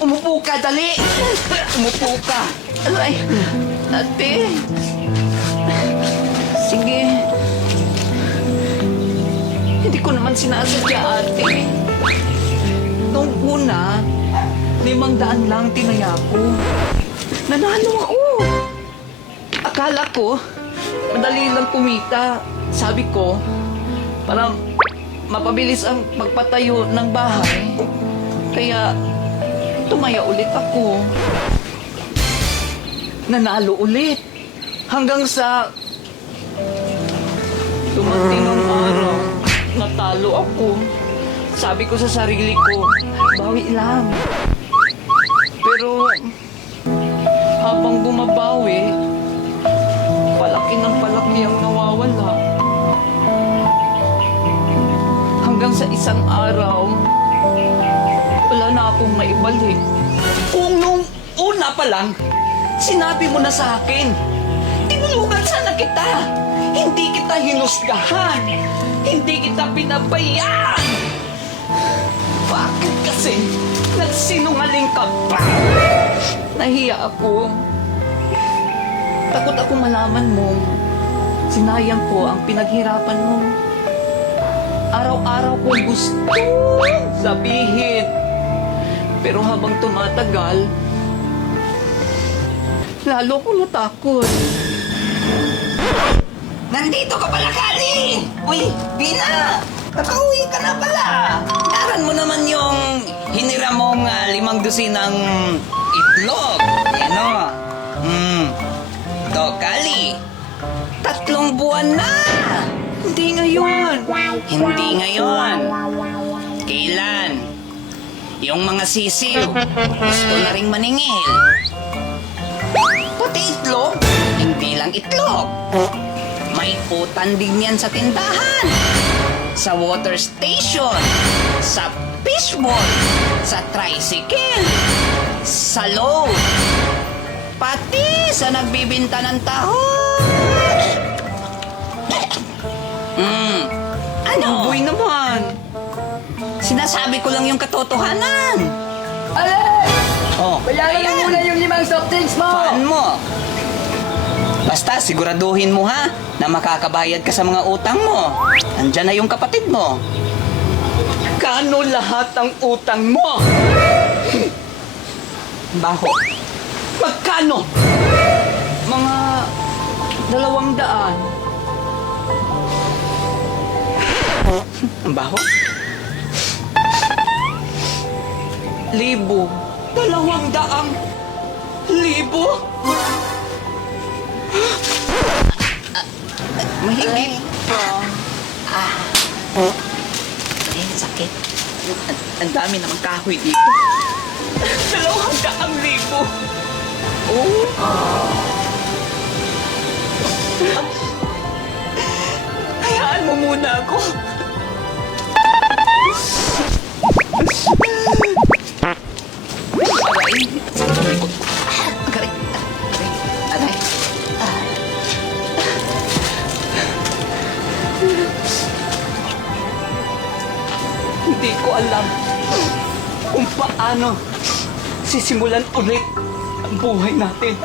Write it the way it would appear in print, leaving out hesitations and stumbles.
Umupo ka, dali! Umupo ka! Aray! Ate! Sige. Hindi ko naman sinasadya, ate. Noong una, 500 lang tinaya ko. Nanalo ako. Akala ko, madali lang kumita. Sabi ko, para mapabilis ang pagpatayo ng bahay. Kaya, tumaya ulit ako. Nanalo ulit. Hanggang sa dumating ng araw, natalo ako. Sabi ko sa sarili ko, bawi lang. Pero, habang bumabawi, palaki ng palaki ang nawawala. Hanggang sa isang araw, wala na akong maibalik. Kung nung una pa lang, sinabi mo na sa akin, tinulungan sana kita. Hindi kita hinusgahan. Hindi kita pinabayaan. Bakit kasi nagsinungaling ka pa? Nahiya ako. Takot ako malaman mo. Sinayang ko ang pinaghirapan mo. Araw-araw ko gusto sabihin. Pero habang tumatagal, lalo ko natakot. Nandito ka pala, Kali! Uy, Bina! Nakauwi ka na pala! Naran mo naman yung hinira mong 5 dosinang itlog. Ano? To, Kali. 3 buwan na! Hindi ngayon. Hindi ngayon. Kailan? Yung mga sisiw, gusto na ring maningil. Pati itlog, hindi lang itlog. May utang din yan sa tindahan, sa water station, sa fishbowl, sa tricycle, sa load, pati sa nagbibinta ng taho. Ano? Buhay naman. Sinasabi ko lang yung katotohanan. Alex! Oh, Bayaran mo muna yung 5 soft drinks mo! Paan mo? Basta siguraduhin mo ha na makakabayad ka sa mga utang mo. Andyan na yung kapatid mo. Kano lahat ang utang mo? Baho. Magkano? Mga 200. Ang baho? 1,000. 200,000? Mahigit. Ay, sakit. Ang dami naman kahoy dito. 200,000. Oh. Hayaan mo muna ako. Aray. Aray. Hindi ko alam kung paano sisimulan ulit ang buhay natin.